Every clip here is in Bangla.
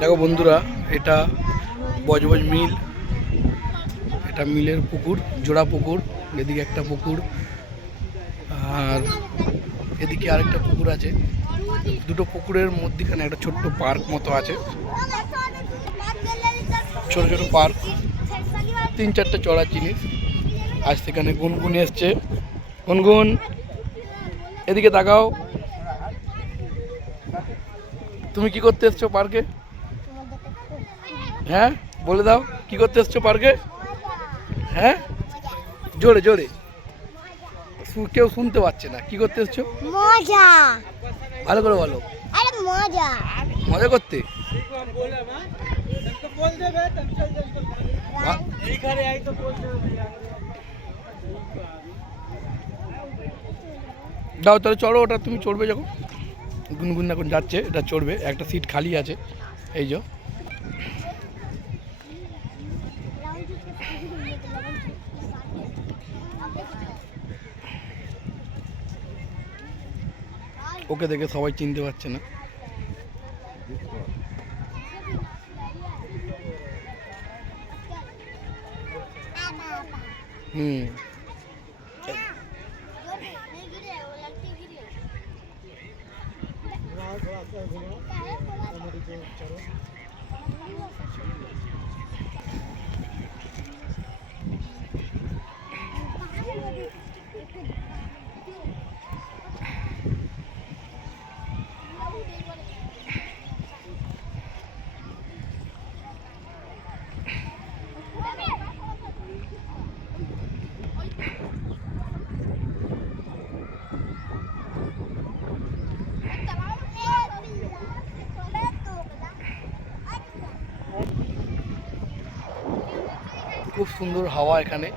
দেখো বন্ধুরা, এটা বজবজ মিল। এটা মিলের পুকুর, জোড়া পুকুর। এদিকে একটা পুকুর আর এদিকে আরেকটা পুকুর আছে। দুটো পুকুরের মধ্যখানে একটা ছোট্ট পার্ক মতো আছে, ছোট ছোট পার্ক, 3-4টে চড়ার জিনিস। আজ সেখানে গুনগুন এসছে। গুনগুন, এদিকে তাকাও। তুমি কি করতে এসছো পার্কে? হ্যাঁ, বলে দাও কি করতে এসছো পার্কে? হ্যাঁ, জোরে জোরে, কেউ শুনতে পাচ্ছে না। কি করতে এসছো? মজা। ভালো করে বলো। আরে মজা। মজা করতে? দাও তাহলে, চড়ো। ওটা তুমি চড়বে যখন। গুনগুন এখন যাচ্ছে, এটা চড়বে। একটা সিট খালি আছে, এই যে। ওকে দেখে সবাই চিনতে পারছে না। হুম, খুব সুন্দর হাওয়া এখানে।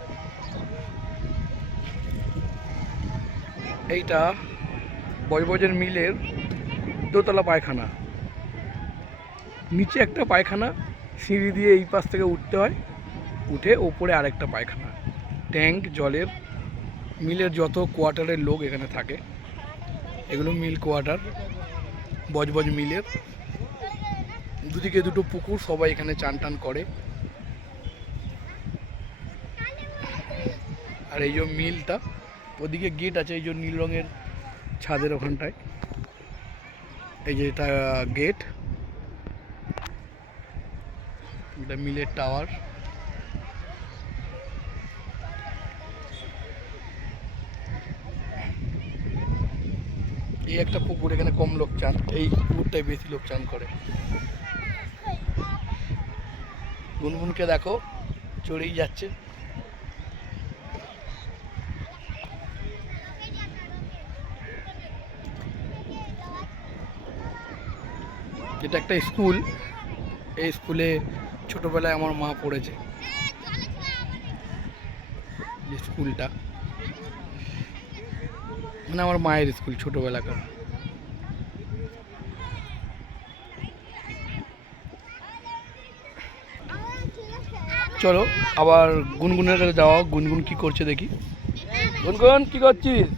এইটা বজবজের মিলের দোতলা পায়খানা। নিচে একটা পায়খানা, সিঁড়ি দিয়ে এই পাশ থেকে উঠতে হয়, উঠে ওপরে আরেকটা পায়খানা। ট্যাঙ্ক জলের। মিলের যত কোয়ার্টারের লোক এখানে থাকে, এগুলো মিল কোয়ার্টার বজবজ মিলের। দুদিকে দুটো পুকুর, সবাই এখানে চান টান করে। আর এই যে মিলটা, ওদিকে গেট আছে, এই যে নীল রঙের ছাদের ওখানটায়, এই যে এটা গেট। এটা মিলের টাওয়ার। এই একটা পুকুর, এখানে কম লোক চান, এই পুকুরটাই বেশি লোক চান করে। গুনগুনকে দেখো, চড়েই যাচ্ছে। এটা একটা স্কুল। এই স্কুলে ছোটবেলায় আমার মা পড়েছে। যে স্কুলটা মানে আমার মায়ের স্কুল ছোটবেলাকার। চলো আবার গুনগুনের কাছে যাওয়া। গুনগুন কি করছে দেখি। গুনগুন, কি করছিস?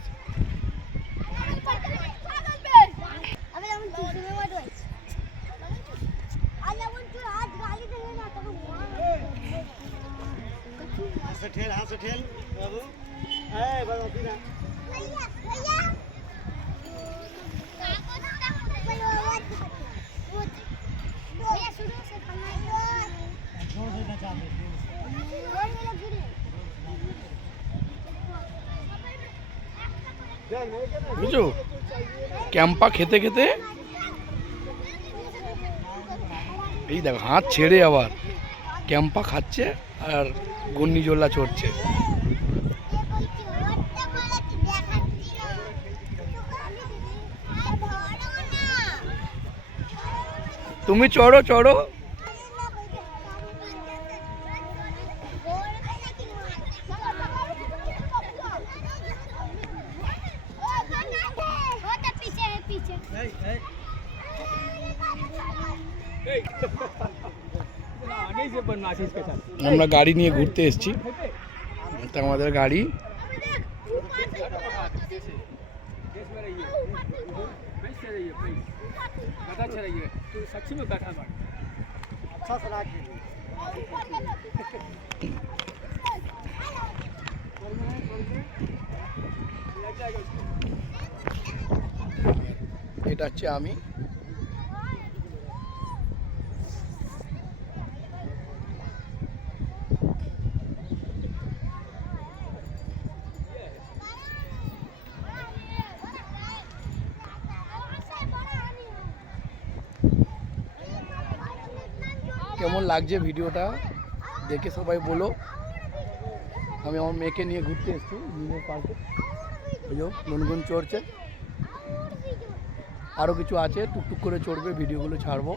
বুঝছো, ক্যাম্পা খেতে খেতে এই দেখো হাত ছেড়ে আবার ক্যাম্পা খাচ্ছে আর ঘূর্ণিঝোলা চড়ছে। তুমি চড়ো চড়ো। আমরা গাড়ি নিয়ে ঘুরতে এসেছি। এটা আমাদের গাড়ি। देश में रहिए, कैसे रहिए, गधा अच्छा रहिए, तो सच्ची में गधा बन अच्छा सलाह कीजिए। এটা হচ্ছে আমি। কেমন লাগছে ভিডিওটা দেখে সবাই বলো। আমি আমার মেয়েকে নিয়ে ঘুরতে এসেছি মিনের পার্কে, ওই গুনগুন চড়ছে, আরও কিছু আছে টুকটুক করে চড়বে, ভিডিওগুলো ছাড়বো।